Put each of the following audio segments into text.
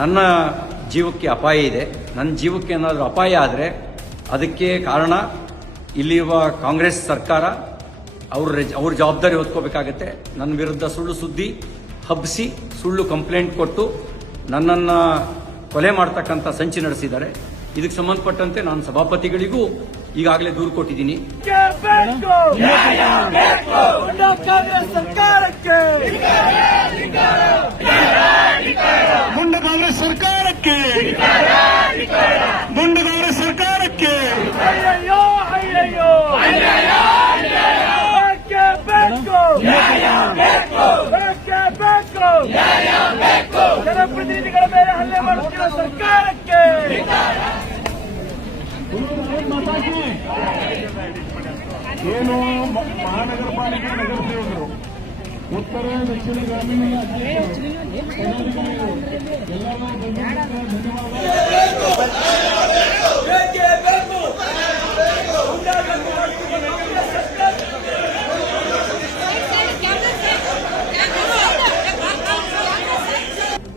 ನನ್ನ ಜೀವಕ್ಕೆ ಅಪಾಯ ಇದೆ. ನನ್ನ ಜೀವಕ್ಕೆ ಏನಾದರೂ ಅಪಾಯ ಆದರೆ ಅದಕ್ಕೆ ಕಾರಣ ಇಲ್ಲಿರುವ ಕಾಂಗ್ರೆಸ್ ಸರ್ಕಾರ ಅವ್ರ ಅವ್ರ ಜವಾಬ್ದಾರಿ ಹೊತ್ಕೋಬೇಕಾಗತ್ತೆ. ನನ್ನ ವಿರುದ್ಧ ಸುಳ್ಳು ಸುದ್ದಿ ಹಬ್ಬಿಸಿ ಸುಳ್ಳು ಕಂಪ್ಲೇಂಟ್ ಕೊಟ್ಟು ನನ್ನನ್ನು ಕೊಲೆ ಮಾಡ್ತಕ್ಕಂಥ ಸಂಚಿ ನಡೆಸಿದ್ದಾರೆ. ಇದಕ್ಕೆ ಸಂಬಂಧಪಟ್ಟಂತೆ ನಾನು ಸಭಾಪತಿಗಳಿಗೂ ಈಗಾಗಲೇ ದೂರು ಕೊಟ್ಟಿದ್ದೀನಿ ಬೇಕು ಗುಂಡಾ ಕಾಂಗ್ರೆಸ್ ಸರ್ಕಾರಕ್ಕೆ ಮುಂಡ ಕಾಂಗ್ರೆಸ್ ಸರ್ಕಾರಕ್ಕೆ ಮುಂಡ ಕಾಂಗ್ರೆಸ್ ಸರ್ಕಾರಕ್ಕೆ ಅಯ್ಯಯ್ಯೋ ಅಯ್ಯಯ್ಯೋ ಬೇಕೇ ಬೇಕು ಬೇಕೇ ಬೇಕು ಜನಪ್ರತಿನಿಧಿಗಳ ಮೇಲೆ ಹಲ್ಲೆ ಮಾಡುತ್ತಿರುವ ಸರ್ಕಾರಕ್ಕೆ ಏನು ಮಹಾನಗರ ಪಾಲಿಕೆ ನಗರ ಸೇವಕರು ಉತ್ತರ ದಕ್ಷಿಣ ಗ್ರಾಮೀಣ ಎಲ್ಲರೂ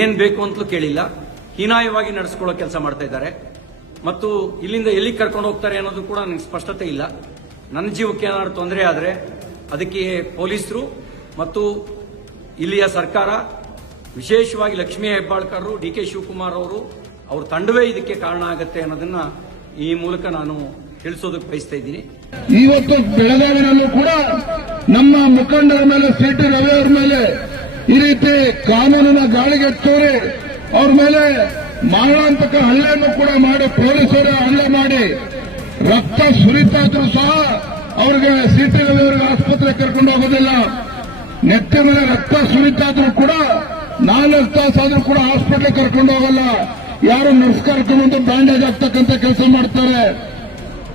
ಏನ್ ಬೇಕು ಅಂತಲೂ ಕೇಳಿಲ್ಲ. ಹೀನಾಯವಾಗಿ ನಡೆಸ್ಕೊಳ್ಳೋ ಕೆಲಸ ಮಾಡ್ತಾ ಇದ್ದಾರೆ. ಮತ್ತು ಇಲ್ಲಿಂದ ಎಲ್ಲಿಗೆ ಕರ್ಕೊಂಡು ಹೋಗ್ತಾರೆ ಅನ್ನೋದು ಕೂಡ ನನಗೆ ಸ್ಪಷ್ಟತೆ ಇಲ್ಲ. ನನ್ನ ಜೀವಕ್ಕೆ ಏನಾದ್ರು ತೊಂದರೆ ಆದರೆ ಅದಕ್ಕೆ ಪೊಲೀಸರು ಮತ್ತು ಇಲ್ಲಿಯ ಸರ್ಕಾರ, ವಿಶೇಷವಾಗಿ ಲಕ್ಷ್ಮೀ ಹೆಬ್ಬಾಳ್ಕರ್ ಡಿ ಕೆ ಶಿವಕುಮಾರ್ ಅವರು, ಅವ್ರ ತಂಡವೇ ಇದಕ್ಕೆ ಕಾರಣ ಆಗುತ್ತೆ ಅನ್ನೋದನ್ನ ಈ ಮೂಲಕ ನಾನು ತಿಳಿಸೋದಕ್ಕೆ ಬಯಸ್ತಾ ಇದ್ದೀನಿ. ಇವತ್ತು ಬೆಳಗಾವಿನಲ್ಲೂ ಕೂಡ ನಮ್ಮ ಮುಖಂಡರ ಮೇಲೆ ಸಿಟಿ ರವಿ ಅವರ ಮೇಲೆ ಈ ರೀತಿ ಕಾನೂನಿನ ಗಾಳಿಗೆಟ್ಟೋರಿ ಅವ್ರ ಮೇಲೆ ಮಾರಣಾಂತಕ ಹಲ್ಲೆಯನ್ನು ಕೂಡ ಮಾಡಿ ಪೊಲೀಸರು ಹಲ್ಲೆ ಮಾಡಿ ರಕ್ತ ಸುರಿತಾ ಇದ್ರು ಸಹ ಅವ್ರಿಗೆ ಸಿಟಿ ಅವರಿಗೆ ಅವ್ರಿಗೆ ಆಸ್ಪತ್ರೆಗೆ ಕರ್ಕೊಂಡು ಹೋಗೋದಿಲ್ಲ. ನೆತ್ತಿ ಮೇಲೆ ರಕ್ತ ಸುರಿತಾ ಇದ್ರು ಕೂಡ ನಾಲ್ಕು ತಾಸು ಆದ್ರೂ ಕೂಡ ಹಾಸ್ಪಿಟ್ಲಿಗೆ ಕರ್ಕೊಂಡು ಹೋಗಲ್ಲ. ಯಾರು ನರ್ಸ್ ಕರ್ಕೊಂಡು ಬ್ಯಾಂಡೇಜ್ ಆಗ್ತಕ್ಕಂಥ ಕೆಲಸ ಮಾಡ್ತಾರೆ.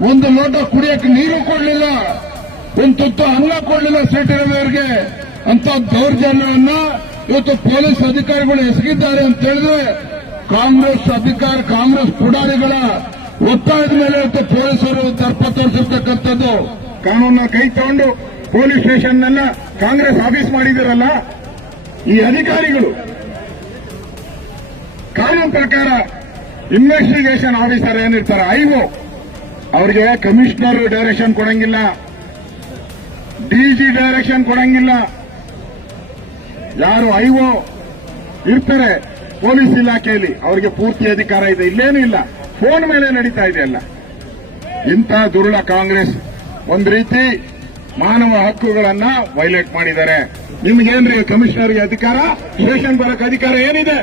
ಒಂದು ಲೋಟ ಕುಡಿಯಕ್ಕೆ ನೀರು ಕೊಡಲಿಲ್ಲ. ಒಂದು ತುತ್ತು ಅನ್ನ ಕೊಡಲಿಲ್ಲ ಸಿಟಿ ರವಿಯವರಿಗೆ ಅಂತ ದೌರ್ಜನ್ಯವನ್ನ ಇವತ್ತು ಪೊಲೀಸ್ ಅಧಿಕಾರಿಗಳು ಎಸಗಿದ್ದಾರೆ ಅಂತ ಹೇಳಿದ್ರೆ ಕಾಂಗ್ರೆಸ್ ಅಧಿಕಾರ, ಕಾಂಗ್ರೆಸ್ ಪುಡಾರಿಗಳ ಒತ್ತಾಯದ ಮೇಲೆ ಇವತ್ತು ಪೊಲೀಸರು ದರ್ಪ ತೋರಿಸಿರ್ತಕ್ಕಂಥದ್ದು. ಕಾನೂನ ಕೈ ತಗೊಂಡು ಪೊಲೀಸ್ ಸ್ಟೇಷನ್ ನೆಲ್ಲ ಕಾಂಗ್ರೆಸ್ ಆಫೀಸ್ ಮಾಡಿದಿರಲ್ಲ ಈ ಅಧಿಕಾರಿಗಳು ಕಾನೂನು ಪ್ರಕಾರ ಇನ್ವೆಸ್ಟಿಗೇಷನ್ ಆಫೀಸರ್ ಏನಿರ್ತಾರೆ, ಐಒ, ಅವರಿಗೆ ಕಮಿಷನರ್ ಡೈರೆಕ್ಷನ್ ಕೊಡಂಗಿಲ್ಲ ಡಿಜಿ ಡೈರೆಕ್ಷನ್ ಕೊಡಂಗಿಲ್ಲ. ಯಾರು ಐಒ ಇರ್ತಾರೆ ಪೊಲೀಸ್ ಇಲಾಖೆಯಲ್ಲಿ, ಅವರಿಗೆ ಪೂರ್ತಿ ಅಧಿಕಾರ ಇದೆ. ಇಲ್ಲೇನೂ ಇಲ್ಲ. ಫೋನ್ ಮೇಲೆ ನಡೀತಾ ಇದೆ ಅಲ್ಲ ಇಂಥ ದುರುಳ ಕಾಂಗ್ರೆಸ್ ಒಂದು ರೀತಿ ಮಾನವ ಹಕ್ಕುಗಳನ್ನ ವೈಲೇಟ್ ಮಾಡಿದ್ದಾರೆ. ನಿಮ್ಗೇನ್ರಿ ಕಮಿಷನರ್ಗೆ ಅಧಿಕಾರ? ಸ್ಟೇಷನ್ ಬರಕ್ ಅಧಿಕಾರ ಏನಿದೆ?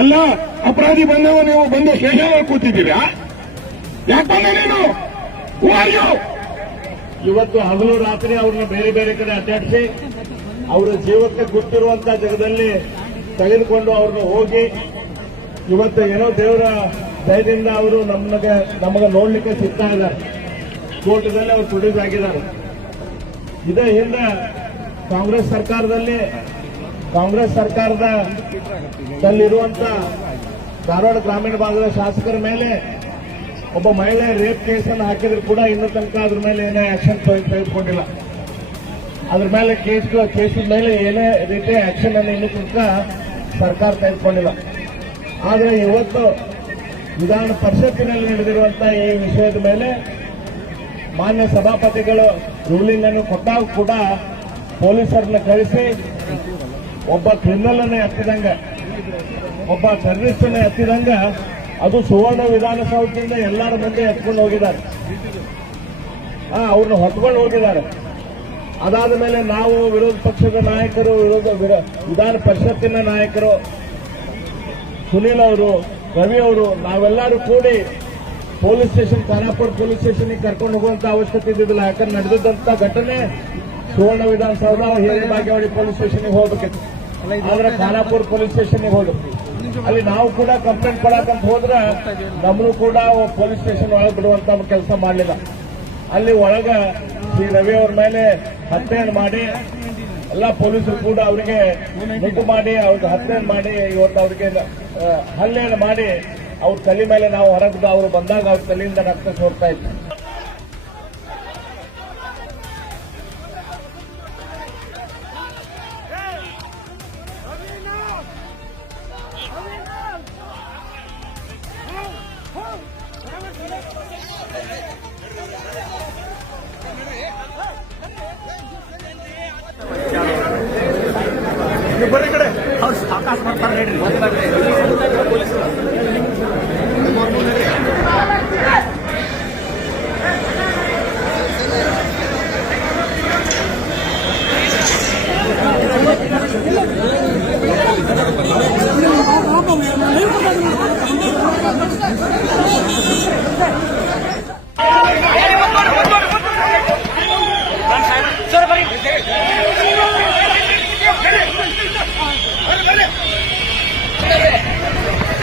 ಎಲ್ಲ ಅಪರಾಧಿ ಬಂದವ ನೀವು ಬಂದು ಸ್ಟೇಷನ್ ಅಲ್ಲಿ ಕೂತಿದ್ದೀರಾ? ಯಾಕೆ ಬಂದ ನೀನು? ಇವತ್ತು ಹಗಲು ರಾತ್ರಿ ಅವ್ರನ್ನ ಬೇರೆ ಬೇರೆ ಕಡೆ ಅಡ್ಡಾಡಿಸಿ ಅವರ ಜೀವಕ್ಕೆ ಗೊತ್ತಿರುವಂತಹ ಜಗದಲ್ಲಿ ತೆಗೆದುಕೊಂಡು ಅವ್ರನ್ನ ಹೋಗಿ ಇವತ್ತು ಏನೋ ದೇವರ ದಯದಿಂದ ಅವರು ನಮಗೆ ನಮಗೆ ನೋಡ್ಲಿಕ್ಕೆ ಸಿಗ್ತಾ ಇದ್ದಾರೆ. ಕೋರ್ಟ್ದಲ್ಲಿ ಅವರು ಪ್ರೊಡ್ಯೂಸ್ ಆಗಿದ್ದಾರೆ ಇದೇ ಹಿಂದೆ ಕಾಂಗ್ರೆಸ್ ಸರ್ಕಾರದಲ್ಲಿ ಕಾಂಗ್ರೆಸ್ ಸರ್ಕಾರದ ದಲ್ಲಿರುವಂತ ಧಾರವಾಡ ಗ್ರಾಮೀಣ ಭಾಗದ ಶಾಸಕರ ಮೇಲೆ ಒಬ್ಬ ಮಹಿಳೆ ರೇಪ್ ಕೇಸನ್ನು ಹಾಕಿದ್ರು ಕೂಡ ಇನ್ನೂ ತನಕ ಅದ್ರ ಮೇಲೆ ಏನೇ ಆಕ್ಷನ್ ತೆಗೆದುಕೊಂಡಿಲ್ಲ. ಅದ್ರ ಮೇಲೆ ಕೇಸ್ ಕೇಸಿನ ಮೇಲೆ ಏನೇ ರೀತಿಯ ಆಕ್ಷನ್ ಅನ್ನು ಇನ್ನೂ ಕೂಡ ಸರ್ಕಾರ ತೆಗೆದುಕೊಂಡಿಲ್ಲ. ಆದರೆ ಇವತ್ತು ವಿಧಾನ ಪರಿಷತ್ತಿನಲ್ಲಿ ನಡೆದಿರುವಂತಹ ಈ ವಿಷಯದ ಮೇಲೆ ಮಾನ್ಯ ಸಭಾಪತಿಗಳು ರೂಲಿಂಗ್ ಅನ್ನು ಕೊಟ್ಟಾಗ ಕೂಡ ಪೊಲೀಸರನ್ನ ಕಳಿಸಿ ಒಬ್ಬ ಕ್ರಿಮಿನಲ್ ಅನ್ನು ಎತ್ತಿದಂಗ, ಒಬ್ಬ ಟೆರರಿಸ್ಟ್ ಅನ್ನು ಎತ್ತಿದಂಗ ಅದು ಸುವರ್ಣ ವಿಧಾನಸೌಧದಿಂದ ಎಲ್ಲರ ಮುಂದೆ ಎತ್ಕೊಂಡು ಹೋಗಿದ್ದಾರೆ. ಅವ್ರನ್ನ ಹೊತ್ಕೊಂಡು ಹೋಗಿದ್ದಾರೆ. ಅದಾದ ಮೇಲೆ ನಾವು ವಿರೋಧ ಪಕ್ಷದ ನಾಯಕರು, ವಿರೋಧ ವಿರ- ವಿಧಾನ ಪರಿಷತ್ತಿನ ನಾಯಕರು, ಸುನೀಲ್ ಅವರು, ರವಿ ಅವರು, ನಾವೆಲ್ಲರೂ ಕೂಡಿ ಪೊಲೀಸ್ ಸ್ಟೇಷನ್, ಖಾನಾಪುರ ಪೊಲೀಸ್ ಸ್ಟೇಷನ್ಗೆ ಕರ್ಕೊಂಡು ಹೋಗುವಂತ ಅವಶ್ಯಕತೆ ಇದ್ದಿದ್ದಿಲ್ಲ. ಯಾಕಂದ್ರೆ ನಡೆದಿದ್ದಂತ ಘಟನೆ ಸುವರ್ಣ ವಿಧಾನಸೌಧ, ಹಿರಿಯ ಬಾಗೇವಾಡಿ ಪೊಲೀಸ್ ಸ್ಟೇಷನ್ಗೆ ಹೋಗ್ಬೇಕಿತ್ತು. ಆದ್ರೆ ಖಾನಾಪುರ ಪೊಲೀಸ್ ಸ್ಟೇಷನ್ಗೆ ಹೋದ್ರು. ಅಲ್ಲಿ ನಾವು ಕೂಡ ಕಂಪ್ಲೇಂಟ್ ಕೊಡಕಂತ ಹೋದ್ರೆ ನಮ್ಮನ್ನು ಕೂಡ ಪೊಲೀಸ್ ಸ್ಟೇಷನ್ ಒಳಗೆ ಬಿಡುವಂತ ಕೆಲಸ ಮಾಡಲಿಲ್ಲ. ಅಲ್ಲಿ ಒಳಗ ಶ್ರೀ ರವಿ ಅವ್ರ ಮೇಲೆ ಹತ್ಯೆಯನ್ನು ಮಾಡಿ ಎಲ್ಲ ಪೊಲೀಸರು ಕೂಡ ಅವರಿಗೆ ಮುಟ್ಟು ಮಾಡಿ, ಅವ್ರಿಗೆ ಹತ್ಯೆಯನ್ನು ಮಾಡಿ, ಇವತ್ತು ಅವರಿಗೆ ಹಲ್ಲೆಯನ್ನು ಮಾಡಿ, ಅವ್ರ ತಲೆ ಮೇಲೆ ನಾವು ಹೊರಗೆ ಅವರು ಬಂದಾಗ ಅವ್ರ ತಲೆಯಿಂದ ರಕ್ತ ಸೋರ್ತಾ ಇತ್ತು Hey!